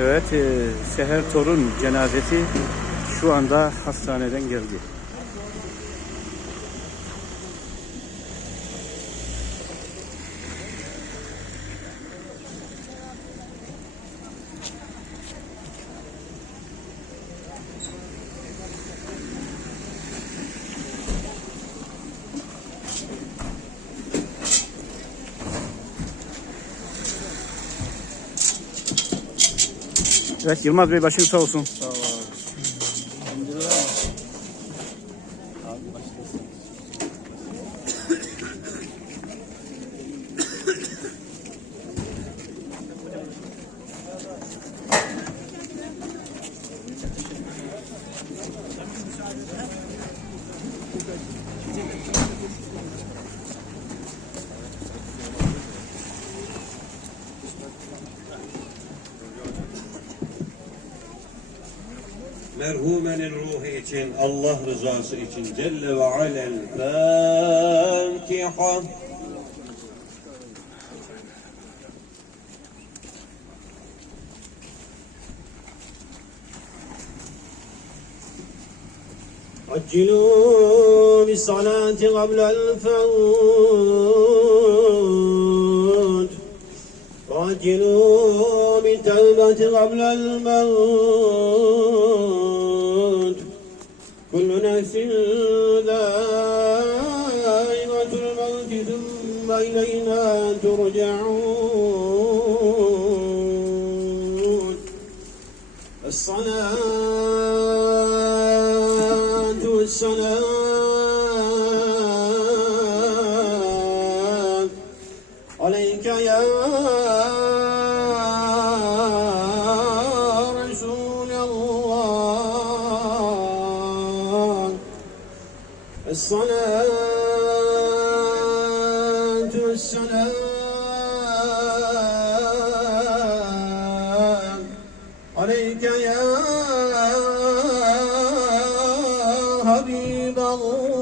Evet, e, Seher Torun cenazesi şu anda hastaneden geldi. Evet, Yılmaz Bey başınız sağ olsun. merhumenin ruhu için, Allah rızası için Celle ve Alel Fatiha. عجلوا بالصلاة قبل الفوت وعجلوا بالتوبة قبل الموت كل نفس ذائقة الموت ثم إلينا ترجعون. الصلاة والسلام الصلاة والسلام عليك يا حبيب الله.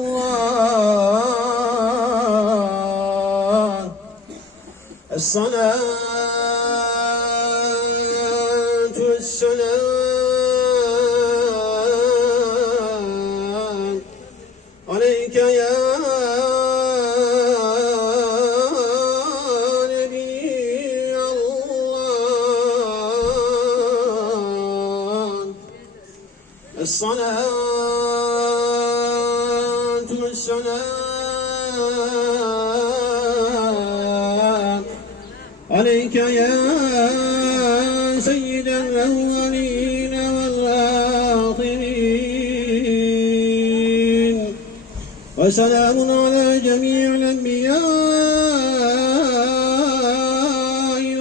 الصلاة الصلاة والسلام عليك يا سيد الأولين. وسلام على جميع الأنبياء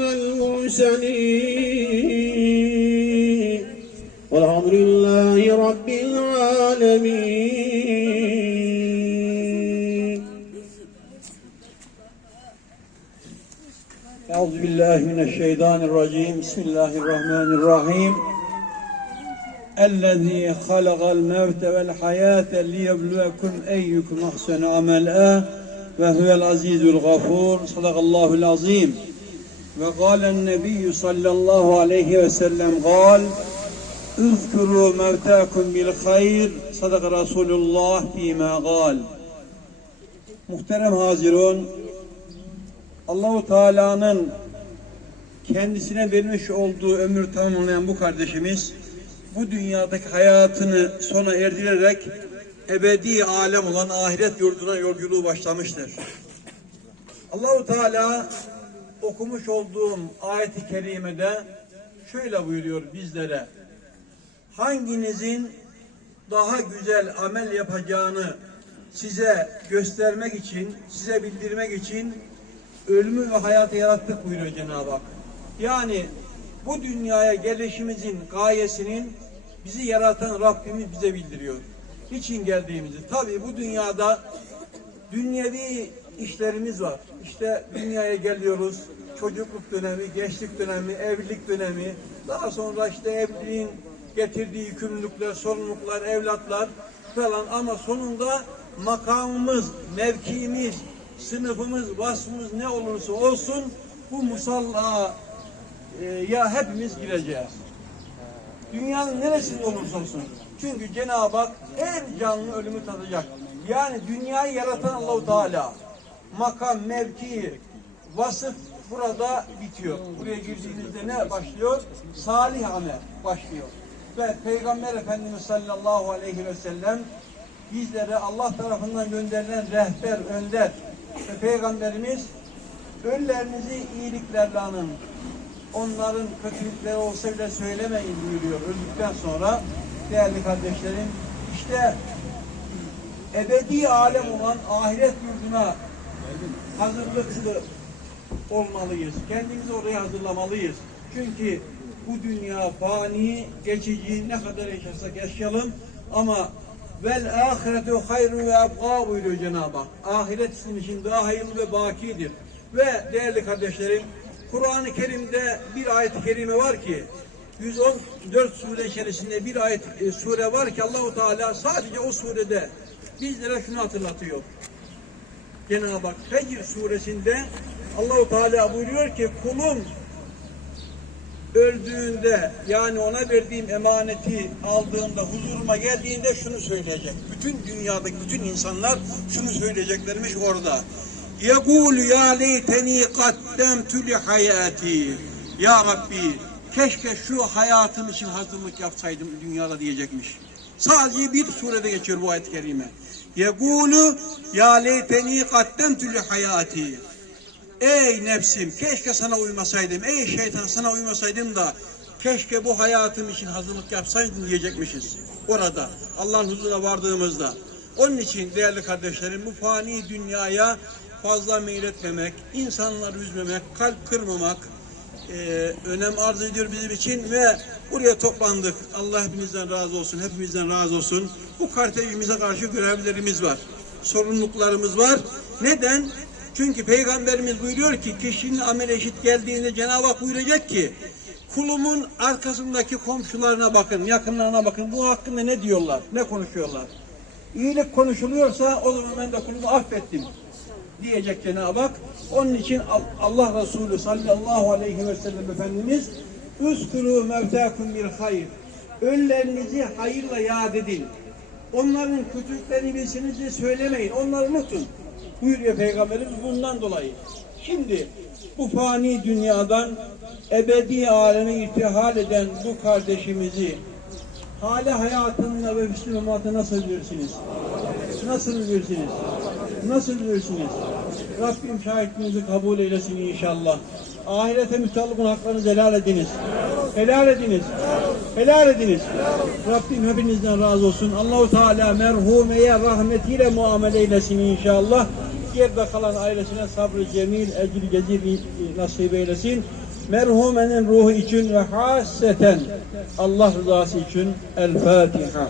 والمرسلين. والحمد لله رب العالمين. أعوذ بالله من الشيطان الرجيم. بسم الله الرحمن الرحيم. الذي خلق الموت والحياة ليبلوكم أيكم أحسن عملا وهو العزيز الغفور صدق الله العظيم وقال النبي صلى الله عليه وسلم قال اذكروا موتاكم بالخير صدق رسول الله فيما قال Muhterem Hazirun, Allahu Teala'nın kendisine vermiş olduğu ömür tamamlayan bu kardeşimiz bu dünyadaki hayatını sona erdirerek ebedi alem olan ahiret yurduna yolculuğu başlamıştır. Allahu Teala okumuş olduğum ayeti kerimede şöyle buyuruyor bizlere. Hanginizin daha güzel amel yapacağını size göstermek için, size bildirmek için ölümü ve hayatı yarattık buyuruyor Cenab-ı Hak. Yani bu dünyaya gelişimizin gayesinin bizi yaratan Rabbimiz bize bildiriyor. Niçin geldiğimizi. Tabii bu dünyada dünyevi işlerimiz var. İşte dünyaya geliyoruz. Çocukluk dönemi, gençlik dönemi, evlilik dönemi. Daha sonra işte evliliğin getirdiği yükümlülükler, sorumluluklar, evlatlar falan ama sonunda makamımız, mevkiimiz, sınıfımız, vasfımız ne olursa olsun bu musalla e, ya hepimiz gireceğiz. Dünyanın neresinde olursa olsun. Çünkü Cenab-ı Hak her canlı ölümü tadacak. Yani dünyayı yaratan Allahu Teala. Makam, mevki, vasıf burada bitiyor. Buraya girdiğinizde ne başlıyor? Salih amel başlıyor. Ve Peygamber Efendimiz sallallahu aleyhi ve sellem bizlere Allah tarafından gönderilen rehber, önder ve Peygamberimiz ölülerinizi iyiliklerle anın. Onların kötülükleri olsa bile söylemeyin buyuruyor öldükten sonra değerli kardeşlerim. işte ebedi alem olan ahiret yurduna hazırlıklı olmalıyız. Kendimizi oraya hazırlamalıyız. Çünkü bu dünya fani, geçici, ne kadar yaşarsak yaşayalım ama vel ahiretu hayrun ve abqa buyuruyor Cenab-ı Hak. Ahiret sizin için daha hayırlı ve bakidir. Ve değerli kardeşlerim, Kur'an-ı Kerim'de bir ayet-i kerime var ki 114 sure içerisinde bir ayet e, sure var ki Allahu Teala sadece o surede bizlere şunu hatırlatıyor. Cenab-ı Hak Fecr suresinde Allahu Teala buyuruyor ki kulum öldüğünde yani ona verdiğim emaneti aldığında huzuruma geldiğinde şunu söyleyecek. Bütün dünyadaki bütün insanlar şunu söyleyeceklermiş orada. Ya leyteni kaddemtü li hayati. Ya Rabbi keşke şu hayatım için hazırlık yapsaydım dünyada diyecekmiş. Sadece bir surede geçiyor bu ayet-i kerime. Yekulu ya leyteni kaddemtü li hayati. Ey nefsim keşke sana uymasaydım. Ey şeytan sana uymasaydım da keşke bu hayatım için hazırlık yapsaydım diyecekmişiz. Orada Allah'ın huzuruna vardığımızda. Onun için değerli kardeşlerim bu fani dünyaya fazla meyletmemek, insanları üzmemek, kalp kırmamak e, önem arz ediyor bizim için ve buraya toplandık. Allah hepinizden razı olsun, hepimizden razı olsun. Bu kardeşimize karşı görevlerimiz var. Sorumluluklarımız var. Neden? Çünkü Peygamberimiz buyuruyor ki kişinin amel eşit geldiğinde Cenab-ı Hak buyuracak ki kulumun arkasındaki komşularına bakın, yakınlarına bakın. Bu hakkında ne diyorlar, ne konuşuyorlar? İyilik konuşuluyorsa o zaman ben de kulumu affettim diyecek Cenab-ı Hak. Onun için Al- Allah Resulü sallallahu aleyhi ve sellem Efendimiz Üskürü mevtâkum bir hayır. Ölülerinizi hayırla yad edin. Onların kötülüklerini bilseniz de söylemeyin. Onları unutun. Buyuruyor Peygamberimiz bundan dolayı. Şimdi bu fani dünyadan ebedi aleme irtihal eden bu kardeşimizi hale hayatında ve Müslümanatı nasıl bilirsiniz? Nasıl bilirsiniz? Nasıl bilirsiniz? Rabbim şahitliğinizi kabul eylesin inşallah. Ahirete mütallıkın haklarınızı helal ediniz. Helal ediniz. Helal ediniz. Rabbim hepinizden razı olsun. Allahu Teala merhumeye rahmetiyle muamele eylesin inşallah. Yerde kalan ailesine sabrı cemil, ecri cezir nasip eylesin. Merhumenin ruhu için ve hasreten Allah rızası için El Fatiha.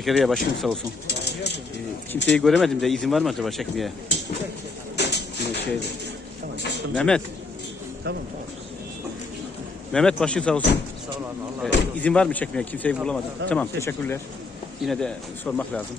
Zekeriya başım sağ olsun. Ee, kimseyi göremedim de izin var mı acaba çekmeye? Yine şey... Mehmet. Tamam tamam. Mehmet başın sağ olsun. Sağ ol abi Allah Ee, izin var mı çekmeye? Kimseyi bulamadım. Tamam, teşekkürler. Yine de sormak lazım.